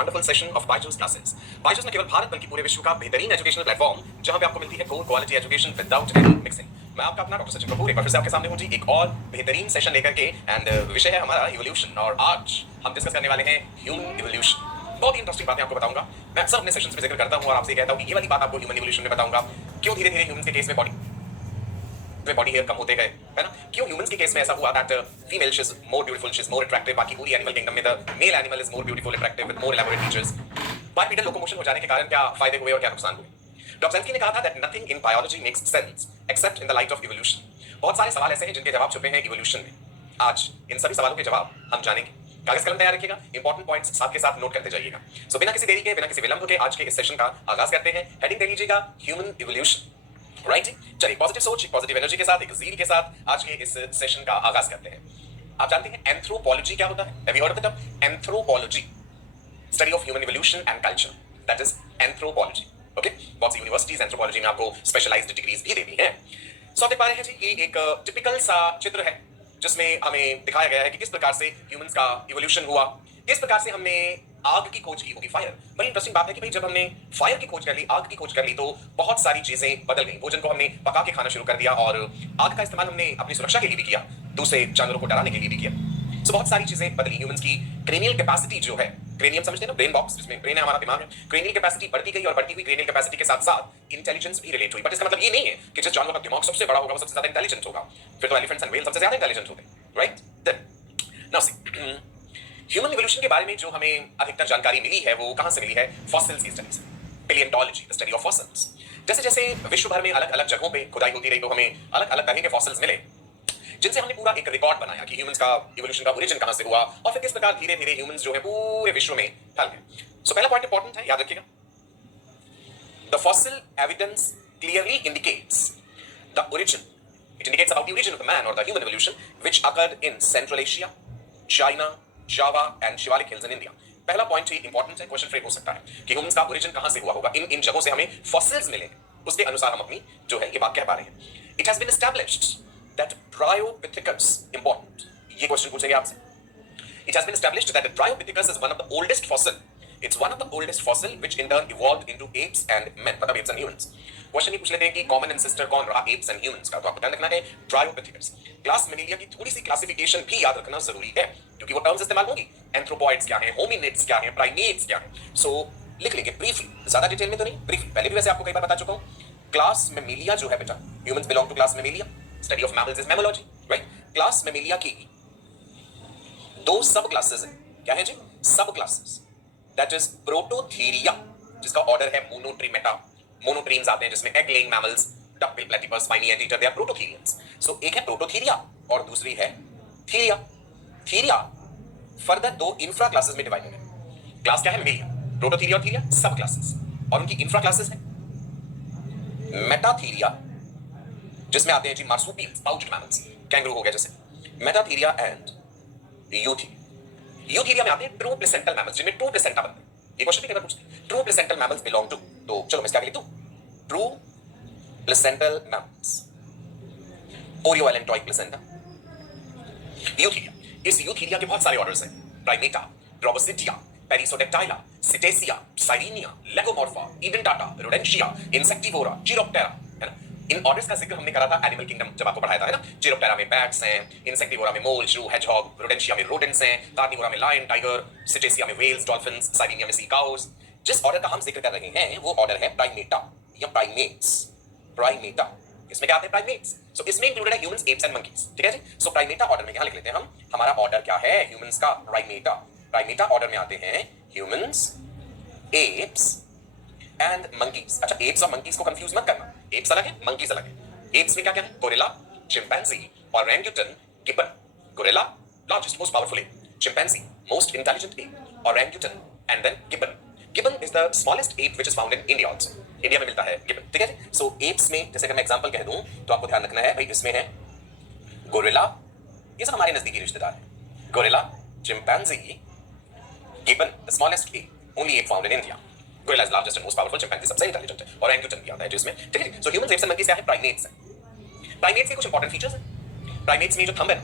wonderful session of Byju's classes. Byju's न केवल भारत बल्कि पूरे विश्व का बेहतरीन एजुकेशनल प्लेटफॉर्म जहां पे आपको मिलती है core quality education without any mixing. मैं आपका अपना डॉक्टर सचिन कपूर एक बार फिर से आपके सामने हूं जी एक और बेहतरीन सेशन लेकर के एंड विषय है हमारा इवोल्यूशन और आज हम डिस्कस करने वाले हैं ह्यूमन इवोल्यूशन। बहुत ही इंटरेस्टिंग बातें आपको बताऊंगा। मैं अक्सर अपने सेशंस में जिक्र करता हूं और आपसे कहता हूं कि ये वाली बात आपको ह्यूमन इवोल्यूशन में बताऊंगा क्यों धीरे धीरे ह्यूमंस के केस में बॉडी हेयर कम होते गए, है ना? क्यों ह्यूमंस के केस में ऐसा हुआ that female she is more beautiful, she is more attractive, बाकी पूरी एनिमल किंगडम में the male animal is more beautiful, attractive with more elaborate features. Bipedal locomotion हो जाने के कारण क्या फायदे हुए और क्या नुकसान हुए? डॉक्टर सेल्फी ने कहा था that nothing in biology makes sense accept in the light of evolution. बहुत सारे सवाल ऐसे हैं जिनके जवाब छुपे हैं इवोल्यूशन में। आज इन सभी सवालों के जवाब हम जानेंगे। कागज कलम तैयार रखिएगा, इंपॉर्टेंट पॉइंट्स साथ के साथ नोट करते जाइएगा। सो बिना किसी देरी के, बिना किसी विलंब के आज के इस सेशन का आगाज करते हैं। हेडिंग दे लीजिएगा ह्यूमन इवोल्यूशन। राइट जी, चलिए पॉजिटिव सोच, पॉजिटिव एनर्जी के साथ, एक ज़ील के साथ आज के इस सेशन का आगाज करते हैं। आप जानते हैं एंथ्रोपोलॉजी क्या होता है? Have you heard of the term anthropology? Study of human evolution and culture, that is anthropology. Okay, बहुत सी यूनिवर्सिटीज एंथ्रोपोलॉजी में आपको स्पेशलाइज्ड डिग्रीज भी देती हैं। सो आप देख पा रहे हैं जी, ये एक टिपिकल सा चित्र है जिसमें हमें दिखाया गया है कि किस प्रकार से ह्यूमंस का इवोल्यूशन हुआ, किस प्रकार से हमने आग की खोज की होगी, फायर। बड़ी इंटरेस्टिंग बात है कि भाई जब हमने फायर की खोज कर ली, आग की खोज कर ली, तो बहुत सारी चीजें बदल गई। भोजन को हमने पका के खाना शुरू कर दिया और आग का इस्तेमाल हमने अपनी सुरक्षा के लिए भी किया, दूसरे जानवरों को डराने के लिए भी किया। सो बहुत सारी चीजें बदली। ह्यूमंस की क्रेनियल कैपेसिटी जो है, क्रेनियम समझते हैं ना, ब्रेन बॉक्स जिसमें ब्रेन है, हमारा दिमाग है, क्रेनियल कैपेसिटी बढ़ती गई और बढ़ती हुई क्रेनियल कैपेसिटी के साथ साथ इंटेलिजेंस भी रिलेट हुई। बट इसका मतलब ये नहीं है कि जिस जानवर का दिमाग सबसे बड़ा होगा वो सबसे ज्यादा इंटेलिजेंट होगा। फिर तो एलिफेंट्स एंड व्हेल सबसे ज्यादा इंटेलिजेंट होते हैं, right? Now see, human evolution के बारे में जो हमें अधिकतर जानकारी मिली है वो कहां से मिली है? फॉसिल्स की स्टडी से। पैलियोंटोलॉजी, द स्टडी ऑफ फॉसिल्स। जैसे जैसे विश्व भर में अलग अलग जगहों पे खुदाई होती रही तो हमें अलग अलग तरह के फॉसिल्स मिले जिनसे हमने पूरा एक रिकॉर्ड बनाया कि ह्यूमंस का इवोल्यूशन का ओरिजिन कहां से हुआ और फिर किस प्रकार धीरे धीरे ह्यूमंस जो है पूरे विश्व में फैल गए। सो पहला पॉइंट इंपॉर्टेंट है, याद रखिएगा। The fossil evidence clearly indicates the origin, it indicates about the origin of the man और the human evolution which occurred in central Asia, China, Java and Shivalik hills in India. पहला point ही important है, question frame हो सकता है कि humans का origin कहां से हुआ होगा। इन इन जगहों से हमें फॉसिल्स मिले, उसके अनुसार हम अपनी जो है ये बात कह पा रहे हैं। It has been established that Dryopithecus, important, ये क्वेश्चन पूछेगा आपसे। It has been established that the Dryopithecus is one of the oldest fossil. It's one of the oldest fossil which in turn evolved into apes and men, मतलब apes and humans. Question ये पूछ लेते हैं कि common ancestor कौन रहा apes and humans का, तो आपको ध्यान रखना है Dryopithecus। क्लास मेमिलिया की थोड़ी सी क्लासिफिकेशन भी याद रखना जरूरी है क्योंकि वो टर्म्स इस्तेमाल होंगी। एंथ्रोपॉइड्स क्या है, होमिनिड्स क्या है, प्राइमेट्स क्या है। सो लिख लेंगे ब्रीफली, ज्यादा डिटेल में तो नहीं, ब्रीफली। पहले भी वैसे आपको कई बार बता चुका हूं। क्लास मेमिलिया जो है बेटा, humans belong to class mammalia. Study of mammals is mammalogy, right? Class mammalia की दो सब क्लासेस हैं। क्या है जी? Sub classes. That is prototheria, जिसका ऑर्डर है मोनोट्रीमेटा। मोनोट्रीम्स आते हैं जिसमें egg laying mammals, duckbill, platypus, spiny anteater, they are prototherians. So एक है प्रोटोथीरिया और दूसरी है थीरिया। थीरिया फर्दर दो इंफ्रा क्लासेस में डिवाइड है। क्लास क्या है? मेमिलिया। प्रोटोथीरिया और थीरिया सब क्लासेस, और उनकी इंफ्रा क्लासेस है मेटाथीरिया, जिसमें आते हैं जी मार्सुपियल्स, पाउच्ड मैमल्स, कैंगरू हो गया जैसे, मेटाथीरिया एंड यूथीरिया। यूथीरिया में आते हैं ट्रू प्लेसेंटल मैमल्स, जिनमें ट्रू प्लेसेंटा बनते हैं। ये क्वेश्चन भी कई पूछते हैं, true placental mammals belong to, तो चलो मैं इसका लिख दूं, true placental mammals, chorioallantoic placenta, eutheria. इस यूथीरिया के बहुत सारे ऑर्डर्स हैं, प्राइमेटा, प्रोबोसिडिया, पेरिसोडेक्टाइला, सिटेसिया, साइरिनिया, लेगोमॉर्फा, इडेंटाटा, रोडेंशिया, इंसेक्टिवोरा, चिरोप्टेरा, है ना? इन ऑर्डर्स का जिक्र हमने करा था एनिमल किंगडम जब आपको पढ़ाया था, है ना? चिरोप्टेरा में बैट्स हैं, इंसेक्टिवोरा में मोल, श्रू, हेजहॉग, रोडेंशिया में रोडेंट्स हैं, कार्निवोरा में लायन, टाइगर, सिटेसिया में व्हेल्स, डॉल्फिन्स, साइरिनिया में सी काउस। जिस ऑर्डर का हम जिक्र कर रहे हैं वो ऑर्डर है प्राइमेटा या प्राइमेट्स। प्राइमेटा, इसमें क्या आते हैं? प्राइमेट्स। सो इसमें इंक्लूडेड है ह्यूमंस, एप्स एंड मंकीज, ठीक है जी? सो प्राइमेटा ऑर्डर में यहां लिख लेते हैं हम, हमारा ऑर्डर क्या है ह्यूमंस का? प्राइमेटा। प्राइमेटा ऑर्डर में आते हैं ह्यूमंस, एप्स एंड मंकीज। अच्छा, एप्स और मंकीज को कंफ्यूज मत करना, एप्स अलग है, मंकीज अलग है। एप्स में क्या क्या है? Gorilla, chimpanzee, orangutan, gibbon. Gorilla largest most powerful ape, chimpanzee most intelligent ape, orangutan and then gibbon. Gibbon is the smallest ape which is found in India also. India में मिलता है gibbon, ठीक है? सो apps में जैसे अगर मैं example कह दूं तो आपको ध्यान रखना है भाई, इसमें है गोरिल्ला, ये सब हमारे नजदीकी रिश्तेदार हैं। Gorilla, chimpanzee, gibbon, the smallest app, only app found in India. Gorilla is largest and most powerful, chimpanzee सबसे इंटेलिजेंट है, ओरंगुटन भी आता है जिसमें, ठीक है? So humans, apps and monkeys क्या है? प्राइमेट्स है। प्राइमेट्स के कुछ इंपॉर्टेंट फीचर्स हैं। प्राइमेट्स में जो थंब है,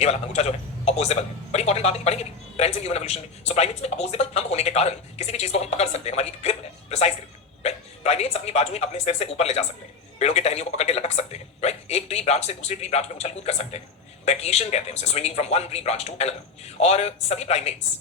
ये वाला अंगूठा जो है, अपोजिबल है। बड़ी इंपॉर्टेंट बात है, पढ़ेंगे भी ट्रेंड्स इन ह्यूमन एवोल्यूशन में। सो प्राइमेट्स में अपोजिबल थंब होने के कारण किसी भी चीज को हम पकड़ सकते हैं, हमारी ग्रिप है, प्रिसाइज ग्रिप है, राइट। प्राइमेट्स अपनी बाजुएं अपने सिर से ऊपर ले जा सकते हैं, पेड़ों की टहनियों को पकड़ के लटक सकते हैं, राइट। एक ट्री ब्रांच से दूसरी ट्री ब्रांच में उछल कूद कर सकते हैं, वैकेशन कहते हैं उसे, swinging from one tree branch to another. और सभी प्राइमेट्स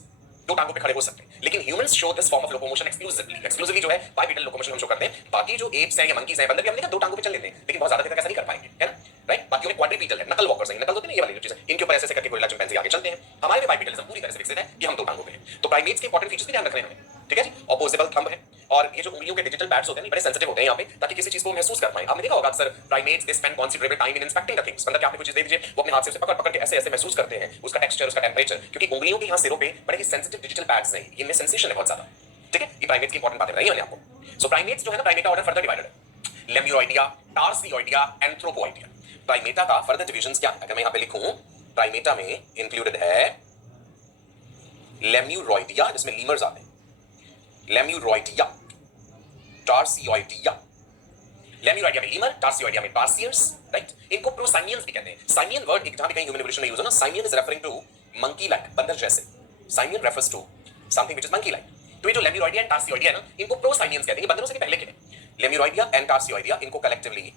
दो टांगों पे खड़े हो सकते हैं, लेकिन humans show this form of locomotion exclusively जो है बाइपेडल लोकोमोशन हम शो करते हैं। बाकी जो एप्स हैं या मंकीज हैं, बंदर भी हमने कहा दो टांगों पे चल लेते हैं, लेकिन बहुत ज्यादा देर तक ऐसा नहीं कर पाएंगे, है ना, राइट। बाकी में क्वाड्रिपीडल है, नकल वॉकर्स हैं, नकल होते हैं ये वाली जो चीज है, इनके ऊपर ऐसे करके गोरिल्ला चिंपैंजी आगे चलते हैं। हमारे में बाइपेडलिज्म पूरी तरह से विकसित है कि हम दो टांगों पे हैं। तो प्राइमेट्स के इंपॉर्टेंट फीचर्स भी ध्यान रखने हैं, ठीक है जी। ऑपोजिबल थंब है, और ये जो उंगलियों के डिजिटल पैड्स होते हैं बड़े सेंसिटिव होते हैं यहाँ पे, ताकि किसी चीज को महसूस कर पाए। आपने देखा होगा अक्सर primates they spend considerable time in inspecting the things. मतलब आपने कुछ चीज दे दीजिए, वो अपने हाथ से उसे पकड़ पकड़ के ऐसे ऐसे महसूस करते हैं उसका टेक्सचर, उसका टेंपरेचर, क्योंकि उंगलियों के यहाँ सिरों पे बड़े ही सेंसिटिव डिजिटल पैड्स हैं, इनमें सेंसेशन है बहुत ज्यादा, ठीक है। ये प्राइमेट्स की इंपॉर्टेंट बातें बताई मैंने आपको। सो प्राइमेट्स जो है ना, प्राइमेटा ऑर्डर फर्दर डिवाइडेड है, लेम्यूरोइडिया, टार्सियोइडिया, एंथ्रोपोइडिया। प्राइमेटा का फर्दर डिविजन्स क्या है? अगर मैं यहाँ पे लिखूं, प्राइमेटा में इंक्लूडेड है लेम्यूरोइडिया, जिसमें लीमर्स आते हैं, लेम्यूरोइडिया, टार्सियोइडिया, लेम्यूरोइडिया में लीमर, टार्सियोइडिया में टार्सियर्स, राइट। इनको प्रोसाइमियंस भी कहते हैं। साइमियन वर्ड एक जहां भी कहीं ह्यूमन एवोल्यूशन में यूज हो ना, simian is referring to monkey like, बंदर जैसे। Simian refers to something which is monkey like. तो ये जो लेम्यूरोइडिया एंड टार्सियोइडिया है ना, इनको प्रोसाइमियंस कहते हैं, बंदरों से भी पहले के हैं। लेम्यूरोइडिया एंड टार्सियोइडिया, इनको कलेक्टिवली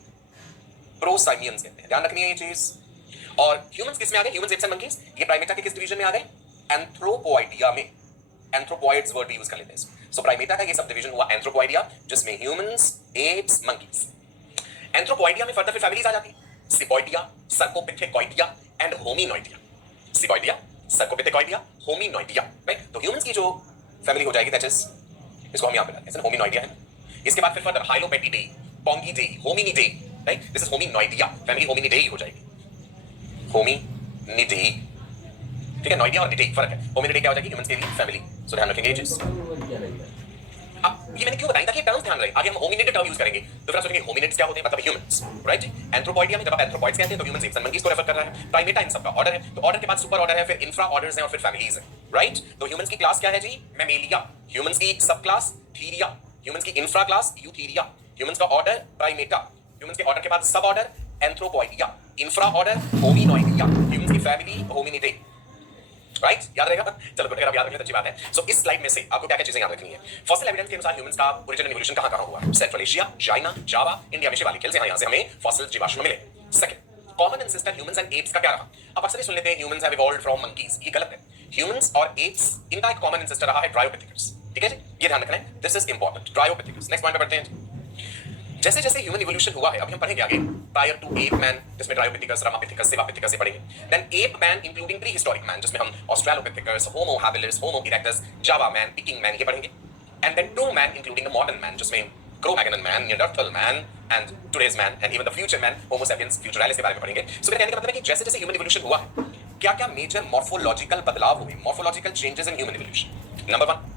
प्रोसाइमियंस कहते हैं, ध्यान रखनी है ये चीज। और ह्यूमंस किस में आ गए? ह्यूमंस, एप्स एंड मंकीज, ये प्राइमेटा के किस डिवीजन में आ गए? एंथ्रोपोइडिया में। एंथ्रोपॉइड्स वर्ड भी यूज कर लेते हैं। सो प्राइमेटा का ये सब डिवीजन हुआ एंथ्रोपोइडिया, जिसमें ह्यूमंस, एप्स, मंकीज। एंथ्रोपोइडिया में फर्दर फिर फैमिलीज आ जाती है, ceboidea, cercopithecoidea and hominoidea. Ceboidea, cercopithecoidea, hominoidea, right. तो ह्यूमंस की जो फैमिली हो जाएगी, दैट इज, इसको हम यहां पे लाते हैं, होमिनोइडिया है। इसके बाद फिर further hylobatidae, pongidae, hominidae, right. This is hominoidea, family hominidae हो जाएगी, होमिनिडेई, ठीक है। नोइडिया और निडेई फर्क है। होमिनिडेई क्या हो जाएगी? ह्यूमंस के लिए फैमिली। सो ध्यान रखेंगे ये चीज। अब ये मैंने क्यों बताया ताकि टर्म्स ध्यान रहे, आगे हम होमिनिड टर्म यूज करेंगे तो फिर सोचेंगे होमिनिड्स क्या होते हैं, मतलब ह्यूमंस, राइट। एंथ्रोपोइडिया में जब आप एंथ्रोपॉइड्स कहते हैं तो ह्यूमंस, एप्स एंड मंकीज को रेफर कर रहा है। प्राइमेटा इन सबका ऑर्डर है, तो ऑर्डर के बाद सुपर ऑर्डर है, फिर इंफ्रा ऑर्डर्स हैं और फिर फैमिलीज हैं, राइट। तो ह्यूमंस की क्लास क्या है जी? मैमेलिया। ह्यूमंस की सब क्लास थीरिया। ह्यूमंस की इंफ्रा क्लास यूथीरिया। ह्यूमंस का ऑर्डर प्राइमेटा। ह्यूमंस के ऑर्डर के बाद सब order Anthropoidea. Infra order Hominoidea. Humans की फैमिली होमिनिडे, राइट। याद रहेगा? चलो गुड, अगर आप याद रखें तो अच्छी बात है। सो इस स्लाइड में से आपको क्या क्या चीजें याद रखनी है? फॉसिल एविडेंस के अनुसार ह्यूमंस का ओरिजिन इवोल्यूशन कहां कहां हुआ है? सेंट्रल एशिया, चाइना, जावा, इंडिया में शिवालिक हिल्स, यहां से हमें फॉसिल जीवाश्म मिले। Second, common ancestor humans and apps का क्या रहा? आप अक्सर सुन लेते हैं humans have evolved from monkeys, ये गलत है। ह्यूमंस और एप्स, इनका एक कॉमन एंसेस्टर रहा है ड्रायोपिथेकस, ठीक है जी, ये ध्यान रखना है, this is important, Dryopithecus. Next point पे बढ़ते हैं। जैसे जैसे ह्यूमन इवोल्यूशन हुआ है, अभी हम पढ़ेंगे आगे, प्रायर टू एप मैन, जिसमें ड्रायोपिथेकस, रमापिथेकस, सेवापिथेकस से पढ़ेंगे। Then ape man including prehistoric man, जिसमें हम australopithecus, Homo habilis, Homo erectus, Java man, Peking man, ये पढ़ेंगे। And then to man including the modern man, जिसमें Cro-Magnon man, Neanderthal man and today's man and even the future man, Homo sapiens, futuralis के बारे में पढ़ेंगे। सो मेरे कहने का मतलब है कि जैसे जैसे ह्यूमन इवोल्यूशन हुआ है, क्या क्या मेजर मॉर्फोलॉजिकल बदलाव हुए, morphological changes in human evolution. Number 1,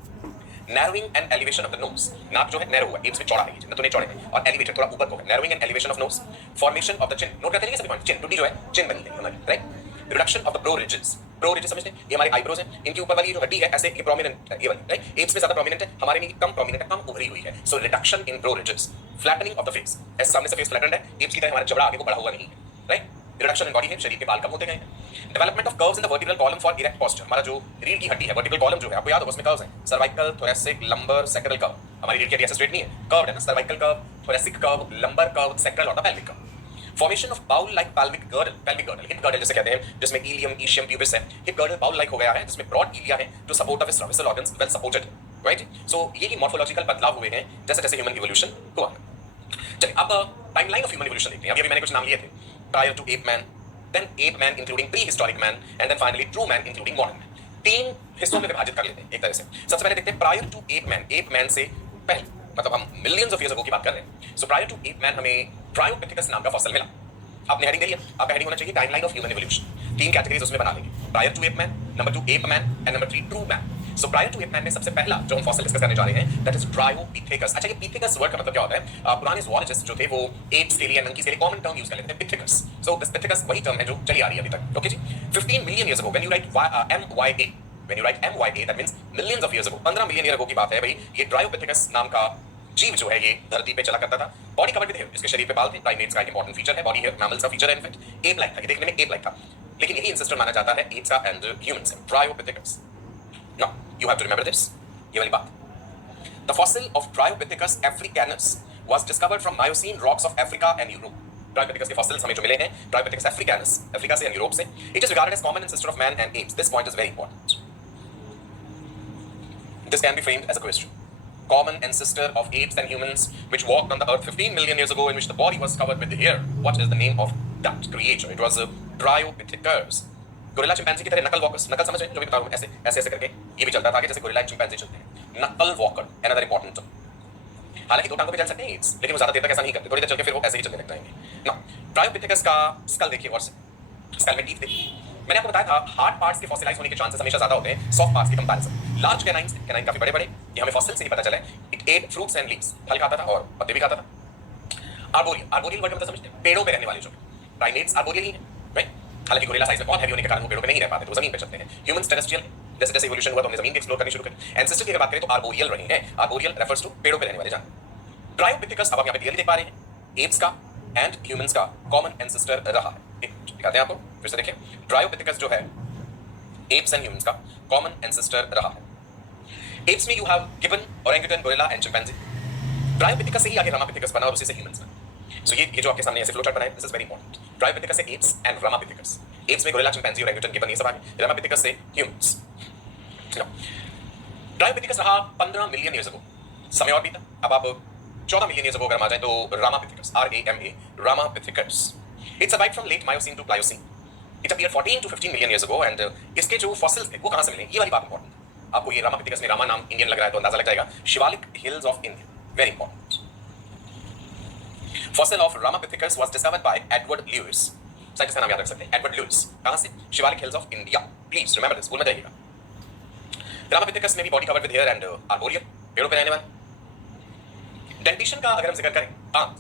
narrowing and elevation of the nose. नाक जो है नैरो हुआ, एप्स में चौड़ा है, नथुने चौड़े हैं, और एलिवेटेड थोड़ा ऊपर को है। Narrowing and elevation of nose, formation of the chin, note करते रहिए सभी पॉइंट। चिन टुटी जो है, चिन बनी है हमारी, right. Reduction of the bro ridges, bro ridges समझते हैं, ये हमारे आईब्रोज हैं, इनके ऊपर वाली जो हड्डी है ऐसे ये प्रोमिनेंट है, ये वाली, राइट। एप्स में ज्यादा प्रोमिनेंट है, हमारे में कम प्रोमिनेंट है, कम उभरी हुई है। So reduction in bro ridges, flattening of the face, ऐसे सामने से फेस फ्लैटेंड है, एप्स की तरह हमारा जबड़ा आगे को बढ़ा हुआ नहीं है, राइट। रिडक्शन इन बॉडी है, शरीर के बाल कम होते गए हैं। Development of curves in the vertebral column for erect posture, हमारा जो रीढ़ की हड्डी है, वर्टिब्रल कॉलम जो है, आपको याद होगा उसमें कर्व्स हैं, cervical, thoracic, lumbar, sacral curve. हमारी रीढ़ की हड्डी ऐसे स्ट्रेट नहीं है, कर्व्ड है ना, cervical curve, thoracic curve, lumbar curve, sacral और pelvic curve. Formation of bowl like pelvic girdle, hip girdle जिसे कहते हैं, जिसमें इलियम, ईशियम, प्यूबिस है। हिप गर्डल बाउल लाइक हो गया है, जिसमें ब्रॉड इलिया है जो सपोर्ट ऑफ स्ट्राविसल organs well supported, right. So ये ही मॉर्फोलॉजिकल बदलाव हुए हैं जैसे जैसे ह्यूमन इवोल्यूशन हुआ। चलिए अब टाइमलाइन ऑफ ह्यूमन इवोल्यूशन देखते हैं। अभी मैंने कुछ नाम लिए थे, prior to ape man, then ape man including prehistoric man, and then finally true man including modern man. तीन हिस्सों में विभाजित कर लेते हैं एक तरह से। सबसे पहले देखते हैं प्रायर टू एप मैन से पहले, मतलब हम मिलियंस ऑफ ईयर्स अगो की बात कर रहे हैं। सो प्रायर टू एप मैन हमें ट्रायोपिथेकस नाम का फॉसिल मिला। आपने हेडिंग दे दिया, आपका हेडिंग होना चाहिए टाइमलाइन ऑफ ह्यूमन इवोल्यूशन। तीन कैटेगरीज उसमें बना लेंगे, prior to ape man, number 2 ape man and number 3 true man. So prior to ape man में सबसे पहला जो हम फॉसिल डिस्कस करने जा रहे हैं दैट इज ट्रायोपिथेकस। अच्छा, ये पिथेकस वर्ड का मतलब क्या होता है? पुराने ज़ूलॉजिस्ट जो थे वो एप्स के लिए, मंकीज के लिए कॉमन टर्म यूज कर लेते थे, पिथेकस। सो दिस पिथेकस वही टर्म है जो चली आ रही है अभी तक, ओके जी। 15 million years ago when you write MYA, that means millions of years ago, 15 million year ago की बात है भाई। ये ट्रायोपिथेकस नाम का जीव जो है ये धरती पे चला करता था। बॉडी कवर्ड विद हेयर, इसके शरीर पे बाल थे। प्राइमेट्स का एक इंपॉर्टेंट फीचर है बॉडी हेयर, मैमल्स का फीचर है इनफैक्ट। एप लाइक था, ये देखने में एप लाइक था, लेकिन यही इंसेस्टर माना जाता है एप्स का एंड ह्यूमंस का, Dryopithecus. Now you have to remember this, ये वाली बात। The fossil of Dryopithecus africanus was discovered from Miocene rocks of Africa and Europe. Dryopithecus के फॉसिल्स हमें जो मिले हैं ट्रायोपिथेकस अफ्रीकानस, अफ्रीका से एंड यूरोप से। It is regarded as common ancestor of man and apes. This point is very important. This can be framed as a question. Common ancestor of apes and humans which walked on the earth 15 million years ago, in which the body was covered with hair. What is the name of that creature? It was a Dryopithecus. Gorilla chimpanzee की तरह नकल walkers, नकल समझ रहे हैं जो भी बता रहा हूं, ऐसे ऐसे ऐसे करके ये भी चलता था कि जैसे गोरिल्ला चिंपैंजी चलते हैं। नकल वॉकर, अनदर इंपॉर्टेंट टर्म। हालांकि दो टांगों पे चल सकते हैं एप्स, लेकिन वो ज्यादा देर तक ऐसा नहीं करते, थोड़ी देर चल के फिर वो ऐसे ही चलने लग जाएंगे। नाउ ट्रायोपिथेकस का स्कल देखिए, और स्कल में टीथ देखिए। मैंने आपको बताया था हार्ड पार्ट्स के फॉसिलाइज होने के चांसेस हमेशा ज्यादा होते हैं सॉफ्ट पार्ट्स के कंपैरिजन। लार्ज कैनाइन्स थे, कैनाइन काफी बड़े बड़े, ये हमें फॉसिल से ही पता चला है। It at fruits and leaves, फल खाता था और पत्ते भी खाता था। आर्बोरियल, आर्बोरियल वर्ड मतलब समझते हैं, पेड़ों पे रहने वाले जो प्राइमेट्स आर्बोरियल ही है, राइट। हालांकि गोरिल्ला साइज में बहुत हैवी होने के कारण वो पेड़ों पे नहीं रह पाते, तो जमीन पे चलते हैं। ह्यूमंस टेरेस्ट्रियल, जैसे जैसे इवोल्यूशन हुआ तो हमने जमीन की एक्सप्लोर करनी शुरू करी। एंसेस्टर की अगर बात करें तो आर्बोरियल रहे हैं। आर्बोरियल रेफर्स टू पेड़ों पे रहने वाले जानवर। ट्रायोपिथेकस अब आप यहां पे क्लियरली देख पा रहे हैं, एप्स का एंड ह्यूमंस का कॉमन एंसेस्टर रहा है। दिखाते हैं आपको, फिर से देखिए। ट्रायोपिथेकस जो है apes and humans का common ancestor रहा है। apes में you have gibbon, orangutan, gorilla and chimpanzee। Dryopithecus से ही आगे Ramapithecus बना और उसी से humans बना। So ये जो आपके सामने ऐसे फ्लो चार्ट बना है, this is very important। Dryopithecus से apes and Ramapithecus। apes में gorilla, chimpanzee, orangutan, gibbon ये सब आ गए। Ramapithecus से humans। Dryopithecus रहा 15 मिलियन ईयर्स अगो। समय और बीता, अब आप 14 मिलियन ईयर्स अगो अगर आ जाए तो Ramapithecus, R-A-M-A, Ramapithecus। It survived from late Miocene to Pliocene। It appeared 14 to 15 million years ago and इसके जो फॉसिल्स थे वो कहां से मिले, ये वाली बात इंपॉर्टेंट है। आपको ये रामापिथेकस में रामा नाम इंडियन लग रहा है तो अंदाजा लग जाएगा, Shivalik hills of India, very important. Fossil of Ramapithecus was discovered by Edward Lewis. Scientist का नाम याद रख सकते हैं, एडवर्ड लुईस। कहां से? Shivalik hills of India. Please remember this, भूल मत जाइएगा। रामापिथेकस में भी body covered with hair and arboreal, पेड़ों पे रहने वाले। डेंटिशन का अगर हम जिक्र करें, दांत,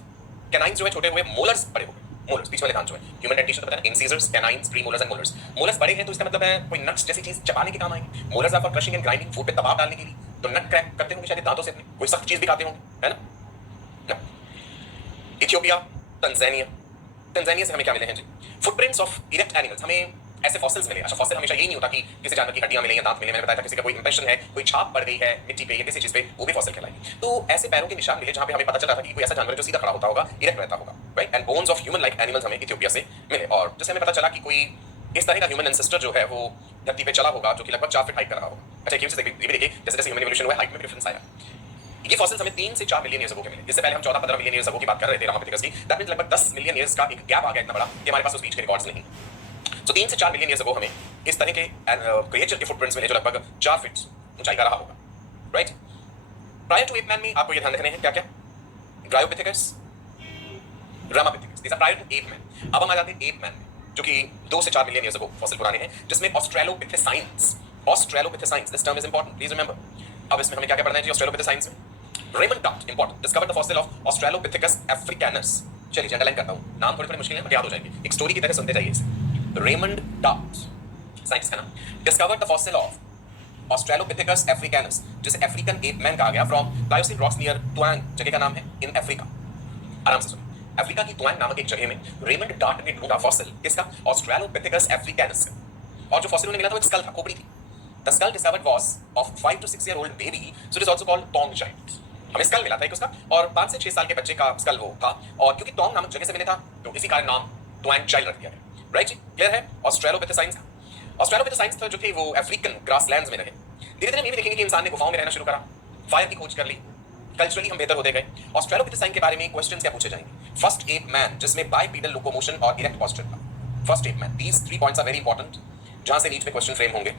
कैनाइन्स जो है छोटे हुए, मोलर्स बड़े हुए। मोलर्स बीच वाले दांत जो है, ह्यूमन डेंटिशन तो पता है, incisors, canines, premolars and molars. Molars बड़े हैं तो इसका मतलब है कोई नट्स जैसी चीज चबाने के काम आएंगे। Molars are for crushing and grinding, food पे दबाव डालने के लिए, तो नट क्रैक करते होंगे शायद दांतों से अपने, कोई सख्त चीज भी खाते होंगे, है ना। इथियोपिया, तंजानिया से हमें क्या मिले हैं जी? फुटप्रिंट्स ऑफ इरेक्ट एनिमल्स, हमें ऐसे फॉसिल्स मिले। अच्छा, फॉसिल हमेशा यही नहीं होता कि किसी जानवर की हड्डियां मिले या दांत मिले। मैंने बताया था किसी का कोई इंप्रेशन है, कोई छाप पड़ गई है मिट्टी पे या किसी चीज पे, वो भी फॉसिल कहलाएगी। तो ऐसे पैरों के निशान मिले जहां पे हमें पता चल रहा था कि कोई ऐसा जानवर है जो सीधा खड़ा होता होगा, इरेक्ट रहता होगा, right. And bones of human like animals हमें इथियोपिया से मिले, और जैसे हमें पता चला कि कोई इस तरह का ह्यूमन एंसेस्टर जो है वो धरती पे चला होगा जो कि लगभग 4 फीट हाइट का रहा होगा। अच्छा, ये भी देखिए जैसे जैसे ह्यूमन इवोल्यूशन हुआ हाइट में डिफरेंस आया। ये फॉसिल्स हमें 3 से 4 मिलियन ईयर्स अगो के मिले। इससे पहले हम 14-15 मिलियन ईयर्स अगो की बात कर रहे थे रामापिथेकस की। दैट मींस लगभग 10 मिलियन ईयर्स का एक गैप आ गया इतना बड़ा कि हमारे पास उस बीच के रिकॉर्ड्स नहीं। तो 3 से 4 मिलियन ईयर्स अगो हमें इस तरह के क्रिएचर के फुटप्रिंट्स मिले जो लगभग 4 फीट ऊंचाई का रहा होगा, right. Prior to ape man में आपको ये ध्यान रखने हैं क्या क्या? Dryopithecus, Ramapithecus, these are prior to ape man. अब हम आ जाते हैं एप मैन में, जो कि 2 से 4 मिलियन ईयर्स अगो फॉसिल पुराने हैं, जिसमें australopithecines, this term is important, please remember. अब इसमें हमें क्या क्या पढ़ना है जी ऑस्ट्रेलोपिथेसाइंस में? Raymond Dart, important, discovered the fossil of Australopithecus africanus. चलिए अंडरलाइन करता हूं, नाम थोड़े मुश्किल है बट याद हो जाएंगे, एक स्टोरी की तरह सुनते जाइए इसे। रेमंड डार्ट साइंटिस्ट का नाम, discovered the fossil of Australopithecus africanus, जिसे अफ्रीकन एप मैन कहा गया, from Pliocene rocks near Taung, जगह का नाम है, इन अफ्रीका। आराम से सुनिए, अफ्रीका की ट्वांग नामक एक जगह में रेमंड डार्ट ने ढूंढा फॉसिल, किसका? ऑस्ट्रेलोपिथेकस अफ्रीकानस का। और जो फॉसिल उन्हें मिला था वो एक स्कल था, खोपड़ी थी। The skull discovered was of 5 to 6 year old baby, so it is also called tong child। हमें स्कल मिला था एक उसका, और 5 से 6 साल के बच्चे का स्कल वो था, और क्योंकि टोंग नामक जगह से मिले था तो इसी कारण नाम ट्वांग चाइल्ड रख दिया गया, राइट जी, क्लियर है। ऑस्ट्रेलोपिथेसाइंस का, ऑस्ट्रेलोपिथेसाइंस जो थे वो अफ्रीकन ग्रासलैंड्स में रहे। धीरे धीरे हम ये भी देखेंगे कि इंसान ने गुफाओं में रहना शुरू करा, फायर की खोज कर ली, कल्चरली हम बेहतर होते गए। ऑस्ट्रेलोपिथेसाइन के बारे में क्वेश्चंस क्या पूछे जाएंगे? फर्स्ट एप मैन, जिसमें बाइपीडल लोकोमोशन और इरेक्ट पॉस्चर था, first ape man. These 3 points are very important, जहां से नीचे में क्वेश्चन फ्रेम होंगे।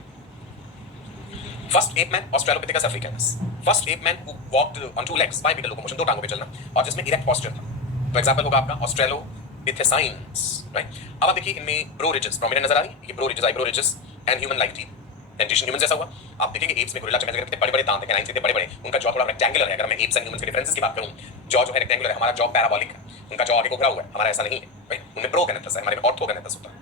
First ape man Australopithecus africanus, first ape man who walked on 2 legs, bipedal locomotion, 2 टांगों पे चलना, और जिसमें इरेक्ट पॉस्चर था। तो एग्जांपल होगा आपका ऑस्ट्रेलोपिथेसाइंस, राइट। अब आप देखिए इनमें ब्रो रिजेस प्रोमिनेंट नजर आ रही है, ये bro ridges, eyebrow ridges and human like teeth, dentition human जैसा हुआ। आप देखेंगे एप्स में गोरिल्ला चिंपैंजी कितने बड़े-बड़े दांत हैं, कैनाइन्स कितने बड़े-बड़े, उनका जॉ थोड़ा रेक्टेंगुलर है। अगर मैं एप्स एंड ह्यूमंस के डिफरेंसेस की बात करूं, जॉ जो है रेक्टेंगुलर है, हमारा जॉ पैराबोलिक है, उनका जॉ आगे उभरा हुआ है, हमारा ऐसा नहीं है, राइट। उनमें प्रोगेनेटस है, हमारे में ऑर्थोगेनेटस होता है।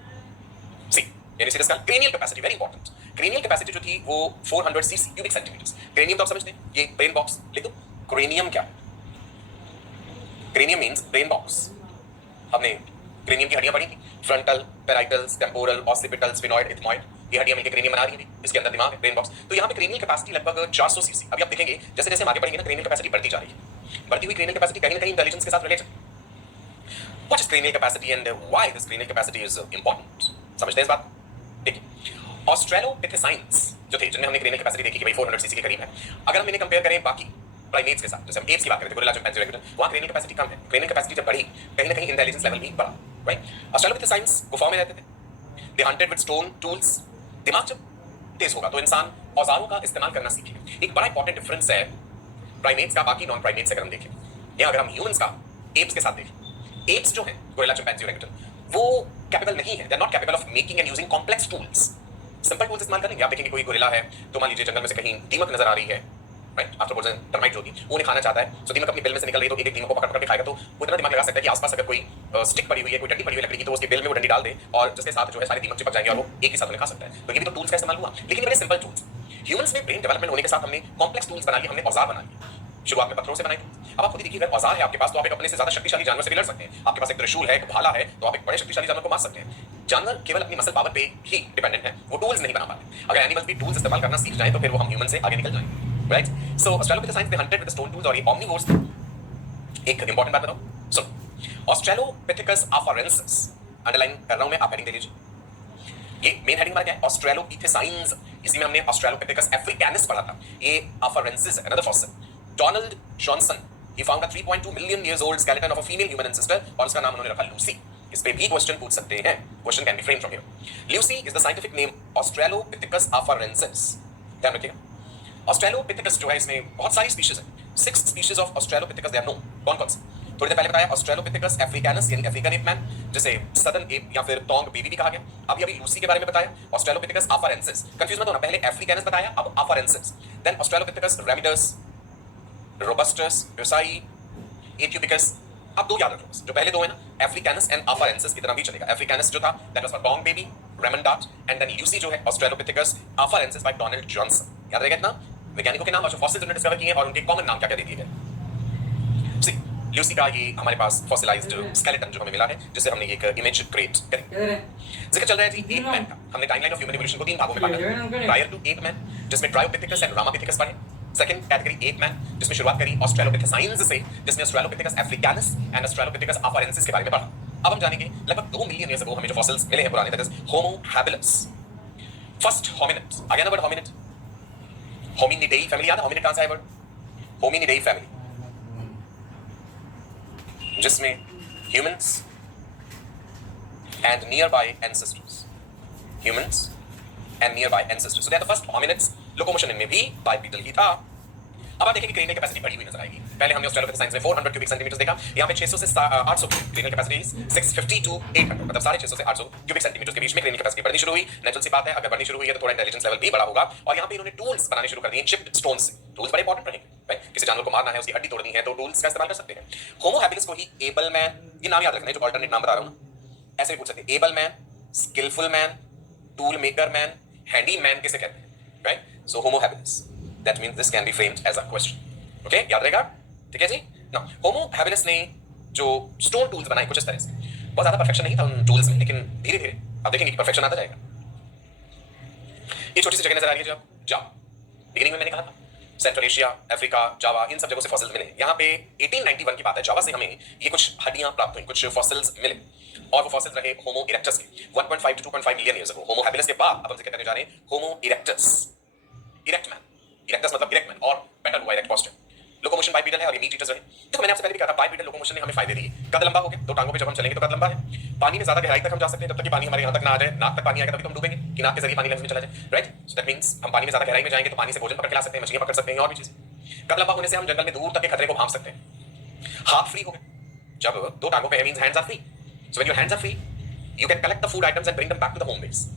सी यानी सीरियस का cranial capacity very important. Cranial capacity जो थी वो 400 cc क्यूबिक सेंटीमीटर्स। क्रेनियम तो आप समझते हैं, ये ब्रेन बॉक्स लिख दो। क्रेनियम क्या है? Cranium means brain box. हमने क्रेनियम की हड्डियां पढ़ी थी, frontal, parietals, temporal, occipital, sphenoid, ethmoid. ये हड्डियां मिलकर क्रेनियम बना रही है, इसके अंदर दिमाग है, ब्रेन बॉक्स। तो यहाँ पे क्रेनियल कैपेसिटी लगभग 400 सीसी। अभी आप देखेंगे जैसे जैसे हम आगे बढ़ेंगे ना, क्रेनियल कैपेसिटी बढ़ती जा रही है। बढ़ती हुई क्रेनियल कैपेसिटी कहीं ना कहीं इंटेलिजेंस के साथ related. What is cranial capacity and why this cranial capacity is important? समझते हैं इस बात? देखिए, ऑस्ट्रेलोपिथेसाइंस जो थे, जिनमें हमने क्रेनियल कैपेसिटी देखी कि भाई 400 सीसी के करीब है। अगर हम इन्हें कंपेयर करें बाकी प्राइमेट्स के साथ, जैसे हम एप्स की बात करें, गोरिल्ला, चिंपैंजी, ओरेंगुटन, वहां क्रेनियल कैपेसिटी कम है। क्रेनियल कैपेसिटी जब बढ़ी, कहीं ना कहीं इंटेलिजेंस लेवल भी बढ़ा, राइट? ऑस्ट्रेलोपिथेसाइंस गुफाओं में रहते थे, दे हंटेड विद स्टोन टूल्स। दिमाग जब तेज होगा तो इंसान औजारों का इस्तेमाल करना सीखेगा। एक बड़ा इंपॉर्टेंट डिफरेंस है प्राइमेट्स का बाकी नॉन प्राइमेट्स से अगर हम देखें, या अगर हम ह्यूमंस का एप्स के साथ देखें। एप्स जो है, गोरिल्ला, चिंपैंजी, ओरेंगुटन, वो कैपेबल नहीं है, they are not capable of making and using complex tools. Simple tools इस्तेमाल करेंगे। आप देखेंगे कोई गोरिल्ला है तो मान लीजिए जंगल में से कहीं दीमक नजर आ रही है, राइट? आफ्टर पोजन टर्माइट जो होगी वो उन्हें खाना चाहता है, तो दीमक अपनी बिल में से निकल रही है, तो एक एक दीमक को पकड़ के खाएगा। तो वो इतना दिमाग लगा सकता है कि आसपास अगर कोई स्टिक पड़ी हुई है, कोई डंडी पड़ी हुई है लकड़ी की, तो उसके बिल में वो डंडी डाल दे और जिसके साथ जो है सारे दीमक चिपक जाएंगे और वो एक ही साथ उन्हें खा सकता है। तो ये भी तो टूल्स का इस्तेमाल हुआ, लेकिन बड़े सिंपल टूल्स। ह्यूमंस में ब्रेन डेवलपमेंट होने के साथ हमने कॉम्प्लेक्स टूल्स बना लिए, हमने औजार बना लिए। शुरुआत में पत्थरों से बनाए थे। अब आप खुद ही देखिए, अगर औजार है आपके पास तो आप एक अपने से ज्यादा शक्तिशाली जानवर से भी लड़ सकते हैं। आपके पास एक त्रिशूल है, एक भाला है, तो आप एक बड़े शक्तिशाली जानवर को मार सकते हैं। जानवर केवल अपनी मसल पावर पे ही डिपेंडेंट है, वो टूल्स नहीं बना पाते। अगर एनिमल्स भी टूल्स इस्तेमाल करना सीख जाए तो फिर वो हम ह्यूमन से आगे निकल जाएंगे, right? So australopithecines they hunted with stone tools और ये ओमनिवोर्स थे। एक इंपॉर्टेंट बात बताओ, सुनो। ऑस्ट्रेलोपिथेकस अफारेंसिस, अंडरलाइन कर रहा हूं मैं, आप हेडिंग दे लीजिए। ये मेन हेडिंग हमारा क्या है? ऑस्ट्रेलोपिथेसाइंस। इसी में हमने ऑस्ट्रेलोपिथेकस अफ्रीकानस पढ़ा था। ये अफारेंसिस है, another fossil. Donald Johnson, he found a 3.2 million years old skeleton of a female human ancestor और उसका नाम उन्होंने रखा लूसी। इस पे भी क्वेश्चन पूछ सकते हैं। Question can be framed from here. Lucy is the scientific name Australopithecus afarensis. ध्यान रखिएगा, ऑस्ट्रेलोपिथेकस जो है इसमें बहुत सारी स्पीशीज है। 6 species of Australopithecus they are known. कौन कौन से? थोड़ी देर पहले बताया ऑस्ट्रेलोपिथेकस अफ्रीकानस यानी अफ्रीकन एप मैन, जिसे सदर्न एप या फिर टोंग बेबी भी कहा गया। अभी लूसी के बारे में बताया, ऑस्ट्रेलोपिथेकस अफारेंसिस। कंफ्यूज मत होना, पहले अफ्रीकानस बताया, अब afarensis. Then Australopithecus ramidus, robustus, boisei, aethiopicus. अब दो याद रखो, जो पहले दो है ना, अफ्रीकानस एंड अफारेंसिस की तरह भी चलेगा। अफ्रीकानस जो था that was for Taung baby, Raymond Dart, and then Lucy जो है Australopithecus afarensis by Donald Johanson. याद रहेगा इतना? वैज्ञानिकों के नाम और जो फॉसिल्स उन्होंने डिस्कवर किए हैं और उनके कॉमन नाम क्या क्या दे दिए गए। सी ल्यूसी का ये हमारे पास फॉसिलाइज्ड स्केलेटन जो हमें मिला है, जिससे हमने एक इमेज क्रिएट करी। जिक्र चल रहा है जी एप मैन का। हमने टाइमलाइन ऑफ ह्यूमन इवोल्यूशन को 3 भागों में बांटा। प्रायर टू एप मैन, जिसमें ट्रायोपिथेकस एंड रामापिथेकस पढ़े। सेकंड कैटेगरी एप मैन, जिसमें शुरुआत करी ऑस्ट्रेलोपिथेसाइंस से, जिसमें ऑस्ट्रेलोपिथेकस अफ्रीकानस एंड ऑस्ट्रेलोपिथेकस अफारेंसिस के बारे में पढ़ा। अब हम जानेंगे लगभग 2 मिलियन ईयर्स अगो हमें जो फॉसिल्स मिले हैं पुराने, that is Homo habilis, first hominid. आ गया ना वर्ड होमिनिड? होमिनिडेई फैमिली याद है? होमिनिड कहां से आया वर्ड? होमिनिडेई फैमिली, जिसमें humans and nearby ancestors, humans and nearby ancestors, so they are the first hominids. Locomotion इनमें भी बाइपीडल ही था। अब आप देखेंगे क्रेनियल कैपेसिटी बढ़ी हुई नजर आएगी। पहले हमने ऑस्ट्रेलोपिथेसाइंस में 400 क्यूबिक सेंटीमीटर देखा, यहाँ पे 600 से 800 क्रेनियल कैपेसिटी 650 टू 800, मतलब 650 से 800 क्यूबिक सेंटीमीटर के बीच में क्रेनियल कैपेसिटी बढ़नी शुरू हुई। नेचुरल सी बात है, अगर बढ़नी शुरू हुई है तो थोड़ा इंटेलिजेंस लेवल भी बड़ा होगा। और यहाँ पे इन्होंने टूल्स बनाने शुरू कर दिए चिप्ड स्टोन से। टूल्स बड़े इंपॉर्टेंट रहेंगे, राइट? किसी जानवर को मारना है, उसकी हड्डी तोड़नी है, तो टूल्स का इस्तेमाल कर सकते हैं। होमो हैबिलिस को ही एबल मैन, ये नाम याद रखना है, जो अल्टरनेट नाम बता रहा हूं, ऐसे भी पूछ सकते हैं। Able man, skilful man, tool maker man, handy man किसे कहते हैं, right? So Homo habilis, that means this can be framed as a question. Okay, याद रहेगा? ठीक है जी। ना होमो हैबिलिस ने जो स्टोन टूल्स बनाए कुछ इस तरह से, बहुत ज्यादा परफेक्शन नहीं था उन टूल्स में, लेकिन धीरे धीरे आप देखेंगे कि परफेक्शन आता जाएगा। ये छोटी सी जगह नजर आ रही है जो जावा, बिगिनिंग में मैंने कहा था सेंट्रल एशिया, अफ्रीका, जावा, इन सब जगहों से फॉसिल्स मिले। यहाँ पे 1891 की बात है, जावा से हमें ये कुछ हड्डियां प्राप्त हुई, कुछ फॉसिल्स मिले, और वो फॉसिल्स रहे होमो इरेक्टस के 1.5 to 2.5 million years ago. Homo habilis के बाद अब हम जिक्र करने जा रहे हैं Homo erectus, erect man. Erectus मतलब इरेक्ट मैन, और बेटर हुआ इरेक्ट पोस्चर। लोकोमोशन बाइपीडल है और ये मीट ईटर्स रहे। देखो मैंने आपसे पहले भी कहा था, बाइपीडल लोकोमोशन ने हमें फायदे दिए। कद लंबा हो गया, दो टांगों पे जब हम चलेंगे तो कद लंबा है। पानी में ज्यादा गहराई तक हम जा सकते हैं, जब तक कि पानी हमारे यहाँ तक ना आ जाए। नाक तक पानी आएगा तभी तो हम डूबेंगे, कि नाक के जरिए पानी लंग्स में चला जाए, राइट? सो दैट मींस हम पानी में ज्यादा गहराई में जाएंगे तो पानी से भोजन पकड़ के ला सकते हैं, मछलियां पकड़ सकते हैं और भी चीजें। कद लंबा होने से हम जंगल में दूर तक के खतरे को भांप सकते हैं। हाथ फ्री हो गए, जब दो टांगों पे है means hands are free. So when your hands are free you can collect the food items and bring them back to the home base.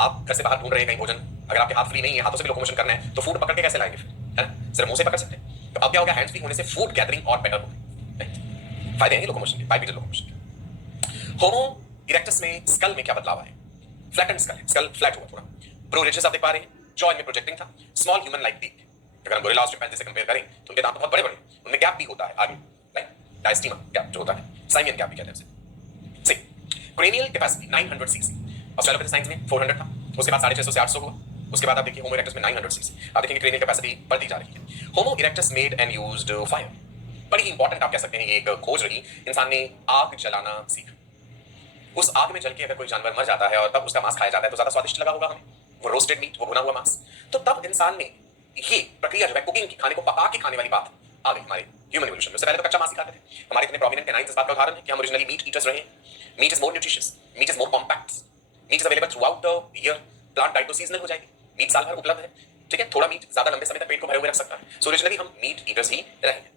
आप घर से बाहर ढूंढ रहे हैं कहीं भोजन, अगर आपके हाथ फ्री नहीं है, हाथों से भी लोकोमोशन करना है, तो फूड पकड़ के कैसे लाएंगे फिर, है ना? सिर्फ मुंह से पकड़ सकते हैं। तो अब क्या हो गया, हैंड्स फ्री होने से फूड गैदरिंग और बेटर हो गई। फायदे हैं लोकोमोशन के, बाइपीडल लोकोमोशन के। होमो इरेक्टस में स्कल में क्या बदलाव आया? फ्लैटेंड स्कल है, स्कल फ्लैट हुआ थोड़ा। ब्रो रिजेस आप देख पा रहे हैं, जॉ इनमें प्रोजेक्टिंग था, स्मॉल ह्यूमन लाइक बीक। अगर हम गोरिल्ला और चिंपैंजी से कंपेयर करें तो उनके दांत बहुत बड़े बड़े, उनमें गैप भी होता है आगे, राइट? डायस्टीमा गैप जो होता है, साइमियन गैप भी कहते हैं उसे। सी क्रेनियल कैपेसिटी 900 सीसी, ऑस्ट्रेलोपिथेसाइंस में 400 था, उसके बाद 650 से 800 हुआ, उसके बाद आप देखिए होमो इरेक्टस में 900 सीसी। आप देखेंगे क्रेनियल कैपेसिटी बढ़ती जा रही है। Homo erectus made and used fire, बड़ी इंपॉर्टेंट आप कह सकते हैं ये एक खोज रही। इंसान ने आग जलाना सीखा। उस आग में जल के अगर कोई जानवर मर जाता है और तब उसका मांस खाया जाता है तो ज्यादा स्वादिष्ट लगा होगा हमें, वो रोस्टेड मीट, वो भुना हुआ मांस। तो तब इंसान ने ये प्रक्रिया जो है कुकिंग की, खाने को पका के खाने वाली बात आ गई हमारे ह्यूमन इवोल्यूशन में। उससे पहले तो कच्चा मांस ही खाते थे। हमारे इतने प्रोमिनेंट कैनाइंस इस बात का उदाहरण है कि हम ओरिजिनली मीट ईटर्स रहे हैं। Meat is more nutritious, meat is more compact, meat is available throughout the year. Plant diet तो सीजनल हो जाएगी, मीट साल भर उपलब्ध है, ठीक है। थोड़ा मीट ज्यादा लंबे समय तक पेट को भरे हुए रख सकता है। सो ओरिजिनली हम मीट ईटर्स ही रहे हैं।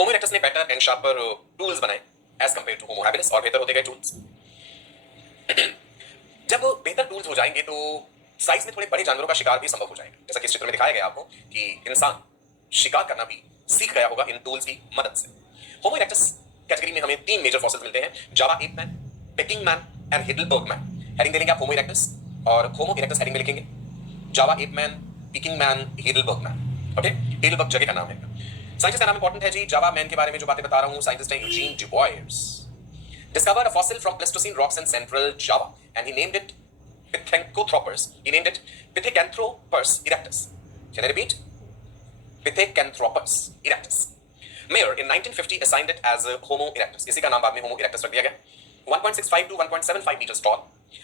होमो इरेक्टस ने बेटर एंड शार्पर टूल्स बनाए as compare to Homo habilis, और बेहतर होते गए टूल्स। जब बेहतर टूल्स हो जाएंगे तो साइज में थोड़े बड़े जानवरों का शिकार भी संभव हो जाएगा। जैसा कि इस चित्र में दिखाया गया आपको कि इंसान शिकार करना भी सीख गया होगा इन टूल्स की मदद से। होमो इरेक्टस कैटेगरी में हमें 3 मेजर फॉसिल्स मिलते हैं, Java ape man, Peking man and Heidelberg man. Heading दे लेंगे आप होमो इरेक्टस, और होमो इरेक्टस हेडिंग में लिखेंगे Java ape man, Peking man, Heidelberg man. Okay, Heidelberg जगह का नाम है। साइंटिस्ट का नाम इंपॉर्टेंट है जी। जावा मैन के बारे में जो बातें बता रहा हूं, साइंटिस्ट है Eugene डुबॉयस। Discovered a fossil from Pleistocene rocks in central Java, and he named it Pithecanthropus. He named it Pithecanthropus erectus. Can I repeat? Pithecanthropus erectus. Mayer in 1950 assigned it as Homo erectus. इसी का नाम बाद में Homo erectus रख दिया गया। 1.65 to 1.75 meters tall.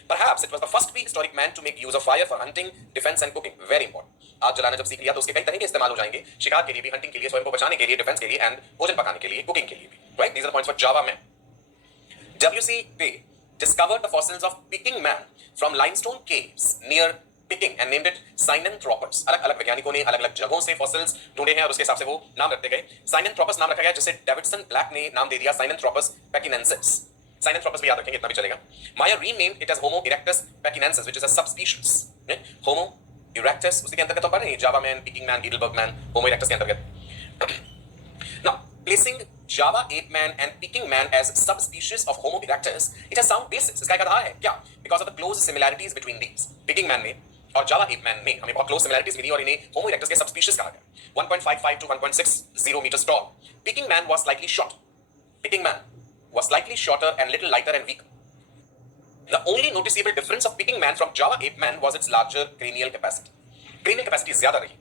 Perhaps it was the first prehistoric man to make use of fire for hunting, defense and cooking. Very important. आग जलाना जब सीख लिया तो उसके कई तरीके इस्तेमाल हो जाएंगे, शिकार के लिए भी, हंटिंग के लिए, स्वयं को बचाने के लिए, डिफेंस के लिए, एंड भोजन पकाने के लिए, कुकिंग के लिए भी। Right? These are the points for Java man. W.C. Bay discovered the fossils of Peking man from limestone caves near Peking and named it Sinanthropus. अलग-अलग वैज्ञानिकों ने अलग-अलग जगहों से फॉसिल्स ढूंढे हैं और उसके हिसाब से वो नाम रखते गए। Sinanthropus नाम रखा गया, जिसे डेविडसन ब्लैक ने नाम दे दिया Sinanthropus pekinensis. Sinanthropus भी याद रखेंगे, इतना भी चलेगा। Meyer renamed it as Homo erectus pekinensis, which is a subspecies. Homo erectus उसी के अंतर्गत हम पढ़ रहे हैं, Java man, Peking man, Heidelberg man, Homo erectus के अंतर्गत। Now, placing Java ape man and Peking man as subspecies of Homo erectus, it has sound basis. इसका एक आधार है क्या? Because of the close similarities between these. Peking man में और Java ape man में हमें बहुत close similarities मिली और इन्हें Homo erectus के subspecies कहा गया। 1.55 to 1.60 meters tall. Peking man was slightly short. Peking man was slightly shorter and little lighter and weaker. The only noticeable difference of Peking man from Java ape man was its larger cranial capacity. Cranial capacity ज्यादा रही।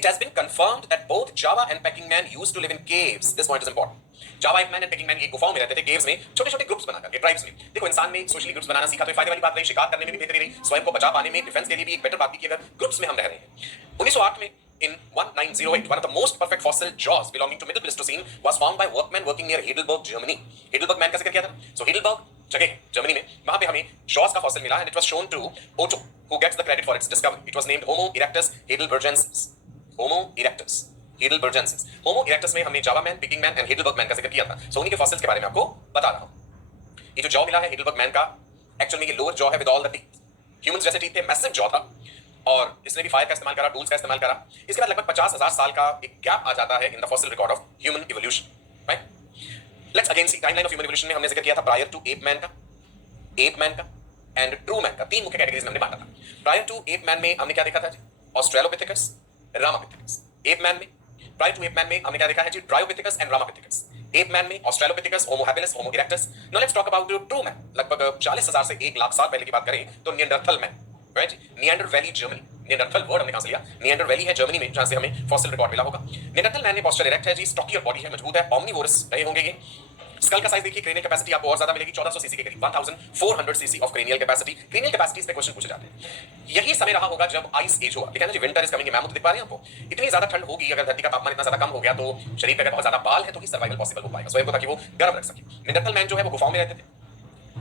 It has been confirmed that both Java and Peking man used to live in caves. This point is important. Java man and Peking man ये गुफाओं में रहते थे, caves में, छोटे-छोटे groups बना करके, ट्राइब्स में। देखो इंसान ने सोशली ग्रुप्स बनाना सीखा तो फायदे वाली बात रही, शिकार करने में भी बेहतरी रही, स्वयं को बचा पाने में, डिफेंस के लिए भी एक बेटर बात थी कि अगर ग्रुप्स में हम रह रहे हैं। 1908 में in 1908, one of the most perfect fossil jaws belonging to Middle Pleistocene was found by workmen working near Heidelberg, Germany. Heidelberg man का जिक्र किया था, so Heidelberg जगह जर्मनी में, वहां पे हमें jaws का फॉसिल मिला and it was shown to Otto, who gets the credit for its discovery. It was named Homo erectus heidelbergensis. Homo erectus heidelbergensis. Homo erectus में हमने जावा man, Peking man and Heidelberg man का जिक्र किया था। सो उन्हीं के fossils के बारे में आपको बता रहा हूं। ये जो जॉ मिला है हीडलबर्ग मैन का, एक्चुअल में ये लोअर जॉ है with all the teeth. Humans जैसे टीथ थे, मैसिव जॉ था, और इसने भी फायर का इस्तेमाल करा, टूल्स का इस्तेमाल करा। इसके बाद लगभग 50,000 साल का एक गैप आ जाता है in the fossil record of human evolution. Right, let's again see timeline of human evolution में हमने जिक्र किया था प्रायर टू एप मैन का एंड ट्रू मैन का। 3 मुख्य कैटेगरीज में हमने बांटा था। प्रायर टू एप मैन में हमने क्या देखा था जी? Australopithecus, Ramapithecus. एप मैन में, प्रायर टू एप मैन में हमने क्या देखा है जी? Dryopithecus and Ramapithecus. Ape man में Australopithecus, Homo habilis, Homo erectus. Now let's talk about true man. लगभग 40,000 से 1 लाख साल पहले की बात करें तो Neanderthal man, right? Neander valley, Germany. Neanderthal word हमने कहां से लिया? निएंडर वैली है जर्मनी में, जहां से हमें फॉसिल रिकॉर्ड मिला होगा। निएंडरथल मैन में पोस्चर इरेक्ट है जी, स्टॉकियर बॉडी है, मजबूत है, ओमनिवोरस रहे होंगे ये। स्कल का साइज देखिए, क्रेनियल कैपेसिटी आपको और ज्यादा मिलेगी, 1400 सीसी के करीब, 1400 CC of cranial capacity. Cranial capacities पे क्वेश्चन पूछे जाते हैं। यही समय रहा होगा जब आइस एज हुआ, ठीक है ना जी? Winter is coming. मैमूथ दिख पा रहे हैं आपको? इतनी ज्यादा ठंड होगी, अगर धरती का तापमान इतना ज्यादा कम हो गया तो शरीर पे अगर बहुत ज्यादा बाल है तो ही सर्वाइवल पॉसिबल हो पाएगा, स्वयं को, ताकि वो गर्म रख सके। निएंडरथल मैन जो है वो गुफाओं में रहते थे,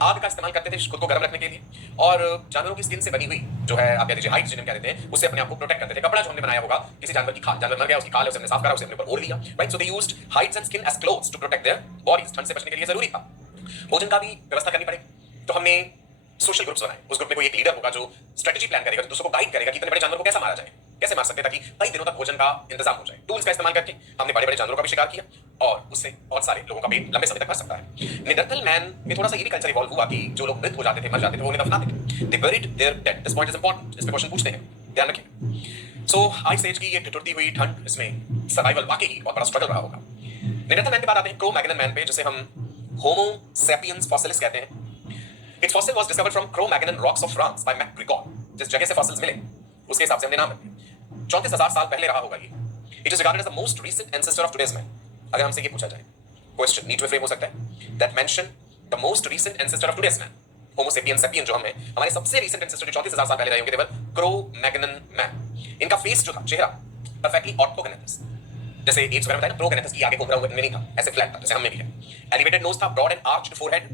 आग का इस्तेमाल करते थे खुद को गर्म रखने के लिए, और जानवरों की स्किन से बनी हुई जो है, आप कह लीजिए हाइड्स जिन्हें कहते हैं, उससे अपने आप को प्रोटेक्ट करते थे। कपड़ा जो हमने बनाया होगा किसी जानवर की खाल, जानवर मर गया, उसकी खाल है, उसे हमने साफ करा, उसे अपने ऊपर ओढ़ लिया, right? So they used hides and skin as clothes to protect their bodies. ठंड से बचने के लिए जरूरी था। भोजन का भी व्यवस्था करनी पड़ेगी, तो हमने सोशल ग्रुप्स बनाए। उस ग्रुप में कोई एक लीडर होगा जो स्ट्रेटजी प्लान करेगा, जो दूसरों को गाइड करेगा कि इतने बड़े जानवर को कैसे मारा जाए, कैसे मार सकते हैं, ताकि कई दिनों तक भोजन का इंतजाम हो जाए। टूल्स का इस्तेमाल करके हमने बड़े बड़े जानवरों का भी शिकार किया, और उससे बहुत सारे लोगों का पेट लंबे समय तक भर सकता है। निएंडरथल मैन में थोड़ा सा ये भी कल्चर इवॉल्व हुआ कि जो लोग मृत हो जाते थे, मर जाते थे, वो उन्हें दफनाते थे। They buried their dead. This point is important, इस पे क्वेश्चन पूछते हैं, ध्यान रखिए। सो आइस एज की ये ठिठुरती हुई ठंड, इसमें सर्वाइवल वाकई बहुत बड़ा स्ट्रगल रहा होगा। नियंडरथल मैन के बाद आते हैं क्रो मैगनन मैन पे, जिसे हम होमो सैपियंस फॉसिलिस कहते हैं। Its fossil was discovered from Cro Magnon rocks of France by McGregor. जिस जगह से फॉसिल्स मिले उसके हिसाब से हमने नाम रखे। 34,000 साल पहले रहा होगा ये। It is regarded as the most recent ancestor of today's man. अगर हमसे ये पूछा जाए, क्वेश्चन नीट में फ्रेम हो सकता है, that mention the most recent ancestor of today's man, homo sapien sapien जो हम हैं, हमारे सबसे रीसेंट एंसेस्टर जो 34,000 साल पहले रहे होंगे, देवर क्रो मैगनन मैन। इनका फेस जो था, चेहरा परफेक्टली ऑर्थोगोनेटस, जैसे एप्स वगैरह बताया ना, प्रोगेनेटस की आगे कोबरा हुआ नहीं था, ऐसे फ्लैट था, जैसे हम में भी है। एलिवेटेड नोज था, broad and arched forehead,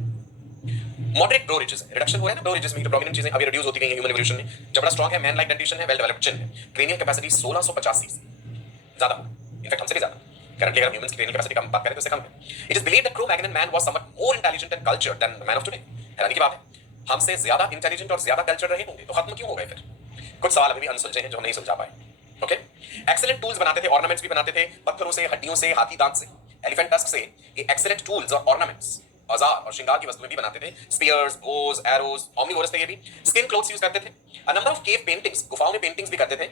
moderate brow ridges है, रिडक्शन हो रहा है ना ब्रो रिजेस में, जो प्रोमिनेंट चीजें अभी रिड्यूस होती गई हैं ह्यूमन इवोल्यूशन में। जबड़ा स्ट्रांग है, मैन लाइक डेंटिशन है, वेल डेवलप्ड चिन है, क्रेनियल कैपेसिटी 1650 सीसी, ज्यादा, इनफैक्ट हमसे भी ज्यादा। करंटली अगर ह्यूमंस की क्रेनियल कैपेसिटी का बात करें तो इससे कम है। It is believed that Cro Magnon man was somewhat more intelligent and cultured than the man of today. हैरानी की बात है, हमसे ज्यादा इंटेलिजेंट और ज्यादा कल्चर्ड रहे होंगे तो खत्म क्यों हो गए फिर? कुछ सवाल अभी भी अनसुलझे हैं जो हम नहीं सुलझा पाए। ओके, एक्सीलेंट टूल्स बनाते थे, ऑर्नामेंट्स भी बनाते थे, पत्थरों से, हड्डियों से, हाथी दांत से, एलिफेंट टस्क से। ये एक्सीलेंट टूल्स और ऑर्नामेंट्स, औजार और श्रृंगार की वस्तुएं भी बनाते थे। स्पीयर्स, बोज, एरोज, ओमनिवोरस थे ये भी। स्किन क्लोथ्स यूज करते थे। A number of cave paintings, गुफाओं में पेंटिंग्स भी करते थे,